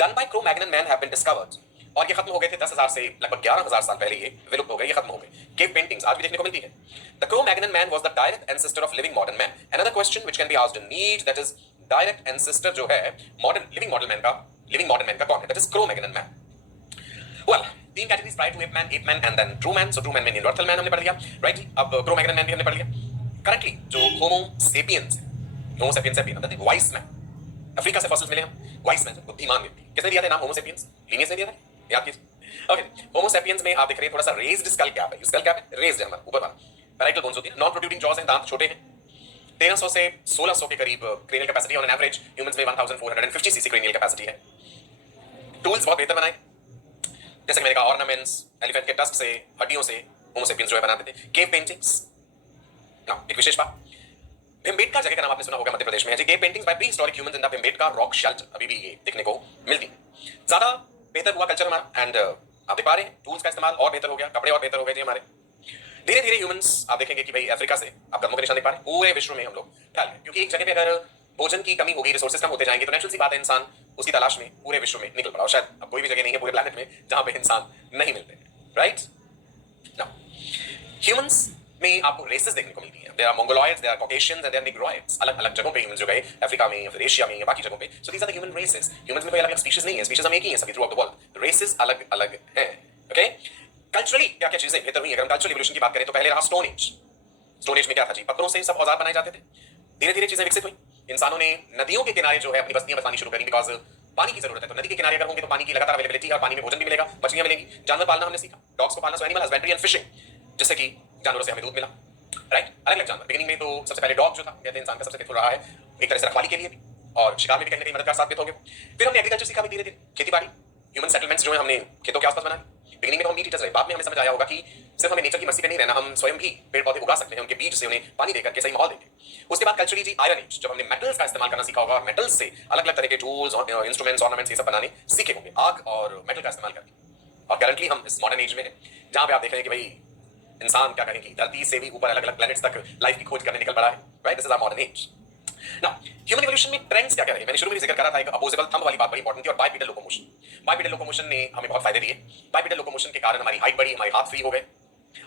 done by Cro Magnon man have been discovered. और ये खत्म हो गए थे 10,000 से लगभग 11,000 साल पहले, ये विलुप्त हो गए, ये खत्म हो गए। केव पेंटिंग्स आज भी देखने को मिलती है। The Cro Magnon man was the direct ancestor of living modern man. Another question which can be asked in NEET, that is direct ancestor जो है मॉडर्न लिविंग मॉडल मैन का, लिविंग मॉडर्न मैन का कौन है? That is Cro Magnon man. Well, तीन categories prior to ape man and then true man. So true man में Neanderthal man हमने पढ़ लिया, राइट जी। अब क्रो मैगनन मैन भी हमने पढ़ लिया। करंटली जो होमो सेपियंस है, होमो सेपियंस सेपियन मतलब वाइस मैन, अफ्रीका से फॉसिल्स मिले हम, वाइस मैन, बुद्धिमान व्यक्ति। किसने दिया था नाम होमो सेपियंस? लीनियस ने दिया था, याद कीजिए। ओके, होमो सेपियंस में आप देख रहे हैं थोड़ा सा रेज्ड स्कल कैप है, स्कल कैप है रेज्ड है हमारा ऊपर वाला, पैराइटल बोन्स होती है, नॉन प्रोट्रूडिंग जॉज हैं, दांत छोटे हैं। 1300 से 1600 के करीब cranial capacity, on an average humans में 1450 सीसी क्रेनियल कैपेसिटी है। टूल्स बहुत बेहतर बनाए, जैसे कि मैंने कहा ऑर्नामेंट्स, एलिफेंट के टस्क से, हड्डियों से होमो सेपियंस जो है बनाते थे। केव पेंटिंग्स, नाउ एक विशेष बात, भिमबेटका जगह का नाम आपने सुना होगा, मध्य प्रदेश में है जी। Cave paintings by prehistoric humans in the Bhimbetka rock shelter, अभी भी ये देखने को मिलती है। ज्यादा बेहतर हुआ कल्चर हमारा, एंड आप देख पा रहे हैं टूल्स का इस्तेमाल और बेहतर हो गया, कपड़े और बेहतर हो गए जी हमारे। धीरे धीरे ह्यूमंस आप देखेंगे कि भाई अफ्रीका से आप कदमों के निशान देख पा रहे हैं, पूरे विश्व में हम लोग फैल गए, क्योंकि एक जगह पे अगर भोजन की कमी होगी, रिसोर्सेज कम होते जाएंगे, तो नेचुरल सी बात है इंसान उसकी तलाश में पूरे विश्व में निकल पड़ा। और शायद अब कोई भी जगह नहीं है पूरे प्लैनेट में जहां पे इंसान नहीं मिलते, राइट? नाउ ह्यूमंस में आपको रेसेस देखने को मिलती हैं। There are Mongoloids, there are Caucasians and there are Negroids. अलग अलग जगहों पे ह्यूमंस जो गए, अफ्रीका में या फिर एशिया में या बाकी जगहों पे, so these are the human races. Humans में कोई अलग अलग स्पीशीज नहीं है, स्पीशीज हम एक ही हैं सभी throughout the world, races अलग अलग हैं। ओके, कल्चरली क्या क्या चीजें बेहतर हुई? अगर हम कल्चरल इवोल्यूशन की बात करें तो पहले रहा स्टोन एज। स्टोन एज में क्या था जी? पत्थरों से सब औजार बनाए जाते थे। धीरे धीरे चीजें विकसित हुई, इंसानों ने नदियों के किनारे जो है अपनी बस्तियां बसानी शुरू करी, बिकॉज पानी की जरूरत है। तो नदी के किनारे अगर होंगे तो पानी की लगातार अवेलेबिलिटी और पानी में भोजन भी मिलेगा, मछलियां मिलेंगी। जानवर पालना हमने सीखा, डॉग्स को पालना, so animal husbandry and fishing, जिससे कि जानवरों से हमें दूध मिला, राइट? अलग अलग जानवर, बिगिनिंग में तो सबसे पहले डॉग जो था, कहते हैं इंसान का सबसे फेथफुल रहा है, एक तरह से रखवाली के लिए भी, और शिकार में भी कहीं ना कहीं मददगार साबित हो गए। फिर हमने एग्रीकल्चर सीखा भी धीरे धीरे, खेती बाड़ी, ह्यूमन सेटलमेंट्स जो है हमने खेतों के आसपास बनाए। बिगिनिंग में तो हम मीट ईटर्स रहे, बाद में हमें समझ आया होगा कि सिर्फ हमें नेचर की मर्जी पे नहीं रहना, हम स्वयं भी पेड़ पौधे उगा सकते हैं, उनके बीज से उन्हें पानी देकर के सही माहौल देंगे। उसके बाद कल्चरली जी आयरन एज, जब हमने मेटल्स का इस्तेमाल करना सीखा होगा और मेटल्स से अलग अलग तरह के टूल्स, इंस्ट्रूमेंट्स, ऑर्नामेंट्स ये सब बनाने सीखे होंगे, आग और मेटल का इस्तेमाल करके। और करंटली हम इस मॉडर्न एज में हैं जहां पे आप देख रहे हैं कि भाई इंसान क्या करें कि धरती से भी ऊपर अलग अलग प्लैनेट्स तक लाइफ की खोज करने निकल पड़ा है, right? This is our modern age. Now human evolution में ट्रेंड्स क्या क्या रहे? मैंने शुरू में जिक्र करा था, एक अपोजेबल थंब वाली बात बड़ी इंपॉर्टेंट थी, और बाइपेडल लोकोमोशन। बाइपेडल लोकोमोशन ने हमें बहुत फायदे दिए। बाइपेडल लोकोमोशन के कारण हमारी हाइट बढ़ी, हमारे हाथ फ्री हो गए,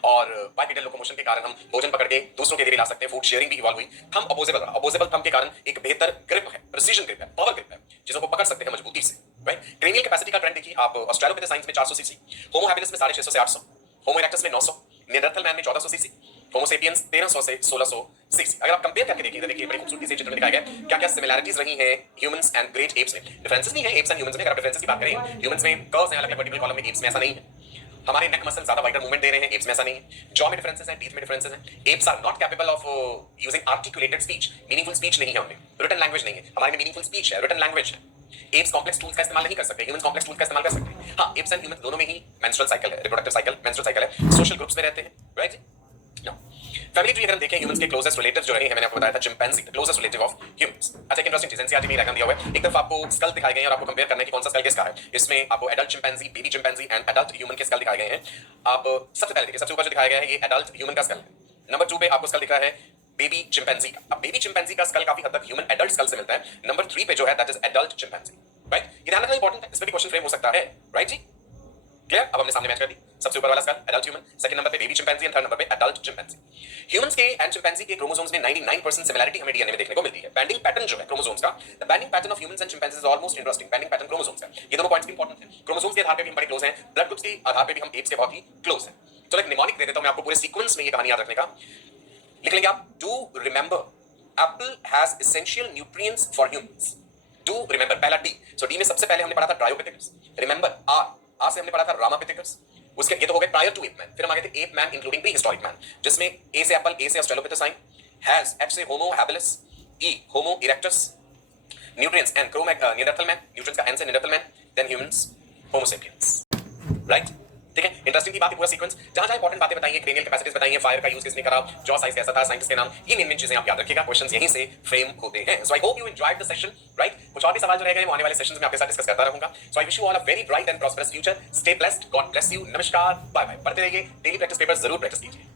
और बाइपेडल लोकोमोशन के कारण हम भोजन पकड़ के दूसरों के लिए ला सकते हैं, फूड शेयरिंग भी इवॉल्व हुई। थंब अपोजेबल रहा, अपोजेबल थंब के कारण एक बेहतर ग्रिप है, प्रिसीजन ग्रिप है, पावर ग्रिप है, चीजों को पकड़ सकते हैं मजबूती से, राइट? क्रेनियल कैपेसिटी का ट्रेंड देखिए आप, ऑस्ट्रेलोपिथेसाइंस में 400 सीसी, होमो हैबिलिस में 650 से 800, होमो इरेक्टस में 900, नियंडरथल मैन में 1400 सीसी, होमो सेपियंस 1300 से 1600 सीसी। अगर आप कंपेयर करके देखिए तो देखिए बड़ी खूबसूरती से चित्र में दिखाया गया क्या क्या सिमिलैरिटीज रही हैं ह्यूमंस एंड ग्रेट एप्स में। डिफरेंसेस नहीं है एप्स एंड ह्यूमंस में। अगर आप डिफरेंसेस की बात करें, ह्यूमंस में कर्व्स हैं अलग अलग वर्टिकल कॉलम में, एप्स में ऐसा नहीं है। हमारे नेक मसल ज्यादा वाइडर मूवमेंट दे रहे हैं, एप्स में ऐसा नहीं है। जॉ में डिफरेंसेस हैं, टीथ में डिफरेंसेस हैं। Apes are not capable of using articulated speech, meaningful speech नहीं है उनमें, रिटन लैंग्वेज नहीं है। हमारे में मीनिंगफुल स्पीच है, रिटन लैंग्वेज है। एप्स कॉम्प्लेक्स टूल्स का इस्तेमाल नहीं कर सकते, ह्यूमंस कॉम्प्लेक्स टूल्स का इस्तेमाल कर सकते हैं। हाँ, एप्स एंड ह्यूमंस दोनों में ही मेंस्ट्रुअल साइकिल है, रिप्रोडक्टिव साइकिल, मेंस्ट्रुअल साइकिल है, सोशल ग्रुप्स में रहते हैं, राइट? फैमिली ट्री अगर हम देखें, ह्यूमंस के क्लोजेस्ट रिलेटिव्स जो रहे हैं, मैंने आपको बताया था chimpanzee, the closest relative of humans. अच्छा, एक इंटरेस्टिंग चीज एनसीईआरटी में डायग्राम दिया हुआ है, एक तरफ आपको स्कल दिखाए गए हैं और आपको कंपेयर करना है कि कौन सा स्कल किसका है। इसमें आपको adult chimpanzee, baby chimpanzee and adult human के स्कल दिखाए गए हैं। आप सबसे पहले देखिए, सबसे ऊपर जो दिखाया गया है ये एडल्ट ह्यूमन का स्कल है। नंबर 2 पे आपको स्कल दिख रहा है बेबी चिंपैंजी का। अब बेबी चिंपैंजी का स्कल काफी हद तक ह्यूमन एडल्ट स्कल से मिलता है। नंबर 3 पे जो है that is adult chimpanzee, right? ये ध्यान रखना इंपॉर्टेंट है, इस पे भी क्वेश्चन फ्रेम हो सकता है, राइट जी? क्लियर? अब हमने सामने मैच कर दी। सबसे ऊपर वाला skull adult human, second number पे baby chimpanzee and third number पे एडल्ट चिंपैंजी। ह्यूमंस के एंड चिंपैंजी के क्रोमोसोम्स में 99% सिमिलरिटी हमें डीएनए में देखने को मिलती है। बैंडिंग पैटर्न जो है क्रोमोसोम्स का, the banding pattern of humans and chimpanzees is almost interesting. Banding pattern chromosomes का, ये दोनों पॉइंट्स भी इंपॉर्टेंट हैं। क्रोमोसोम्स के आधार पे भी हम बड़े क्लोज हैं, ब्लड ग्रुप्स के आधार पे भी हम एप्स के बहुत ही क्लोज हैं। चलो एक निमोनिक दे देता हूं मैं आपको पूरे सीक्वेंस में ये कहानी याद रखने का। लिख लेंगे आप, do remember Apple has essential nutrients for humans. Do remember, पहला डी, सो डी में सबसे पहले हमने पढ़ा था ट्रायोपिथेकस। रिमेंबर आर से हमने पढ़ा था रामापिथेकस। उसके ये तो हो गए प्रायर टू एप मैन। फिर हम आ गए थे app man including prehistoric man, जिसमें ए से एप्पल, ए से ऑस्ट्रेलोपिथेसाइन, हैज एच से Homo habilis, E Homo erectus, nutrients and Neanderthal man, nutrients का एन से Neanderthal man, then humans Homo sapiens. Right, ठीक है। इंटरेस्टिंग थी बात, पूरा सीक्वेंस। जहां जहां इंपॉर्टेंट बातें बताई हैं, क्रेनियल कैपेसिटीज बताई हैं, फायर का यूज किसने करा, जॉ साइज कैसा था, साइंटिस्ट के नाम, ये मेन मेन चीजें आप याद रखिएगा। क्वेश्चंस यहीं से फ्रेम होते हैं। So I hope you enjoyed the session. Right, कुछ और भी सवाल जो रह गए वो आने वाले सेशंस में आपके साथ डिस्कस करता रहूंगा। So I wish you all a very bright and prosperous future. Stay blessed, God bless you, नमस्कार, बाय बाय। पढ़ते रहिए, डेली प्रैक्टिस पेपर्स जरूर प्रैक्टिस कीजिए।